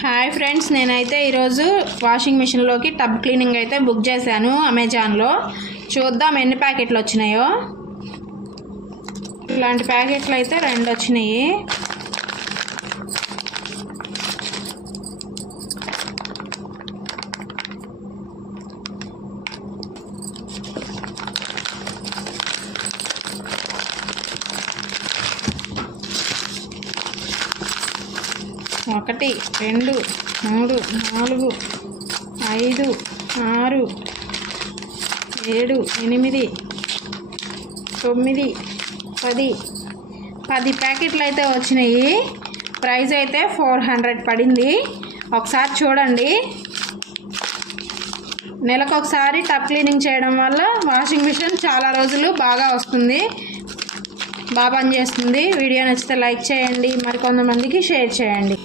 Hi friends నేనైతే ఈరోజు washing మిషన్లోకి టబ్ క్లీనింగ్ అయితే బుక్ చేశాను అమెజాన్లో చూద్దాం ఎన్ని ప్యాకెట్లు వచ్చినాయో. ఇలాంటి ప్యాకెట్లు అయితే రెండు వచ్చినాయి. ఒకటి రెండు మూడు నాలుగు ఐదు ఆరు ఏడు ఎనిమిది తొమ్మిది పది. పది ప్యాకెట్లు అయితే వచ్చినాయి. ప్రైస్ అయితే ఫోర్ హండ్రెడ్ పడింది. ఒకసారి చూడండి. నెలకు ఒకసారి టప్ క్లీనింగ్ చేయడం వల్ల వాషింగ్ మిషన్ చాలా రోజులు బాగా వస్తుంది. బాగా పనిచేస్తుంది. వీడియో నచ్చితే లైక్ చేయండి. మరి కొంతమందికి షేర్ చేయండి.